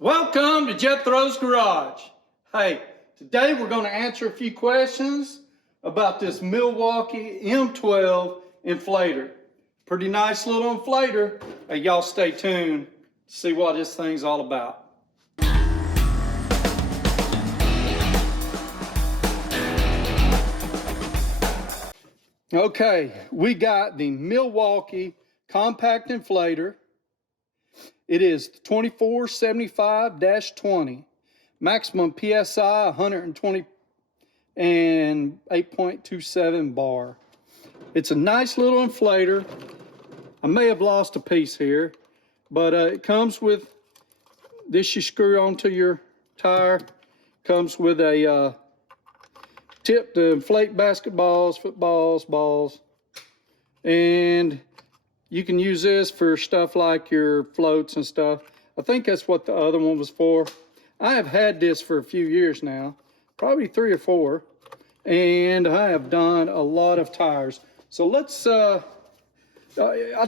Welcome to Jethro's Garage. Hey, today we're going to answer a few questions about this Milwaukee M12 inflator. Pretty nice little inflator. Hey, y'all stay tuned to see what this thing's all about. Okay, we got the Milwaukee compact inflator. It is 2475-20, maximum PSI 120 and 8.27 bar. It's a nice little inflator. I may have lost a piece here, but it comes with this. You screw onto your tire. Comes with a tip to inflate basketballs, footballs, balls, and you can use this for stuff like your floats and stuff. I think that's what the other one was for. I have had this for a few years now, probably 3 or 4, and I have done a lot of tires. So let's, I'll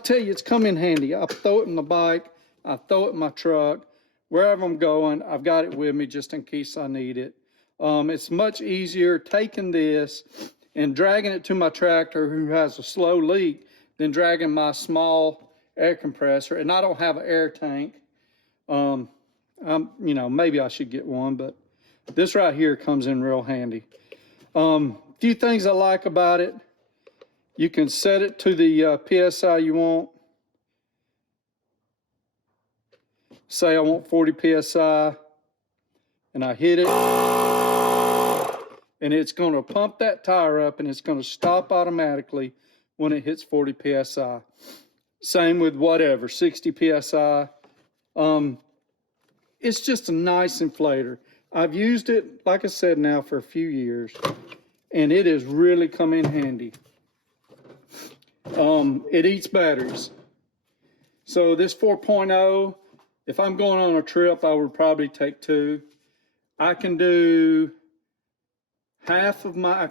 tell you, it's come in handy. I throw it in my bike, I throw it in my truck, wherever I'm going, I've got it with me just in case I need it. It's much easier taking this and dragging it to my tractor who has a slow leak than dragging my small air compressor, and I don't have an air tank. Maybe I should get one, but this right here comes in real handy. Few things I like about it. You can set it to the PSI you want. Say I want 40 PSI, and I hit it, and it's gonna pump that tire up, and it's gonna stop automatically when it hits 40 PSI. Same with whatever, 60 PSI. It's just a nice inflator. I've used it, like I said, now for a few years, and it has really come in handy. It eats batteries. So this 4.0, if I'm going on a trip, I would probably take 2. I can do 2 of my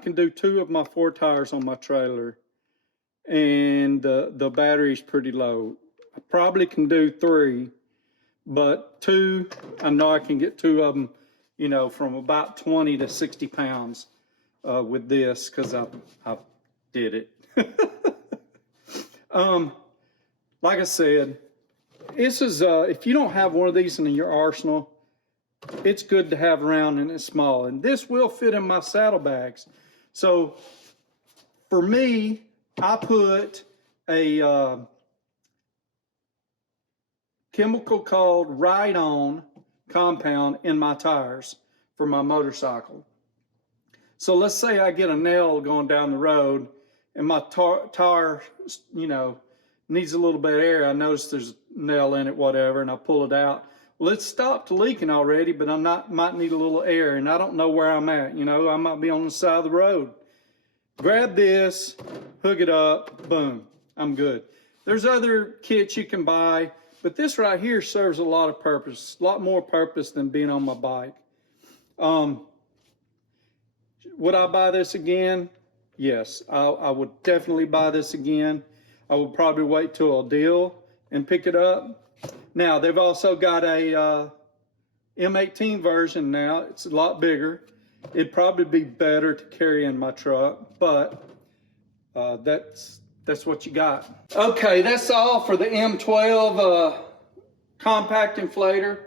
4 tires on my trailer, and the battery's pretty low. I probably can do 3, but 2, I know I can get 2 of them, from about 20 to 60 pounds with this, because I did it. Like I said, this is, if you don't have one of these in your arsenal, it's good to have around, and it's small. And this will fit in my saddlebags. So for me, I put a chemical called Ride-On compound in my tires for my motorcycle. So let's say I get a nail going down the road, and my tire, needs a little bit of air. I notice there's a nail in it, whatever, and I pull it out. Well, it's stopped leaking already, but might need a little air, and I don't know where I'm at. I might be on the side of the road. Grab this, hook it up, boom, I'm good. There's other kits you can buy, but this right here serves a lot of purpose, a lot more purpose than being on my bike. Would I buy this again? Yes, I would definitely buy this again. I would probably wait till a deal and pick it up. Now, they've also got a M18 version now. It's a lot bigger. It'd probably be better to carry in my truck, but that's what you got. Okay, that's all for the M12 compact inflator.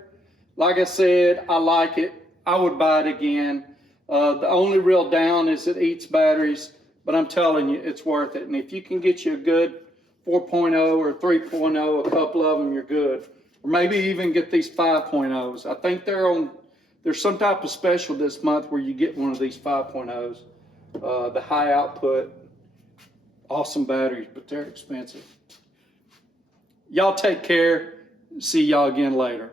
Like I said, I like it. I would buy it again. The only real down is it eats batteries, but I'm telling you, it's worth it. And if you can get you a good 4.0 or 3.0, a couple of them, you're good. Or maybe even get these 5.0s. I think there's some type of special this month where you get one of these 5.0s. The high output, awesome batteries, but they're expensive. Y'all take care. See y'all again later.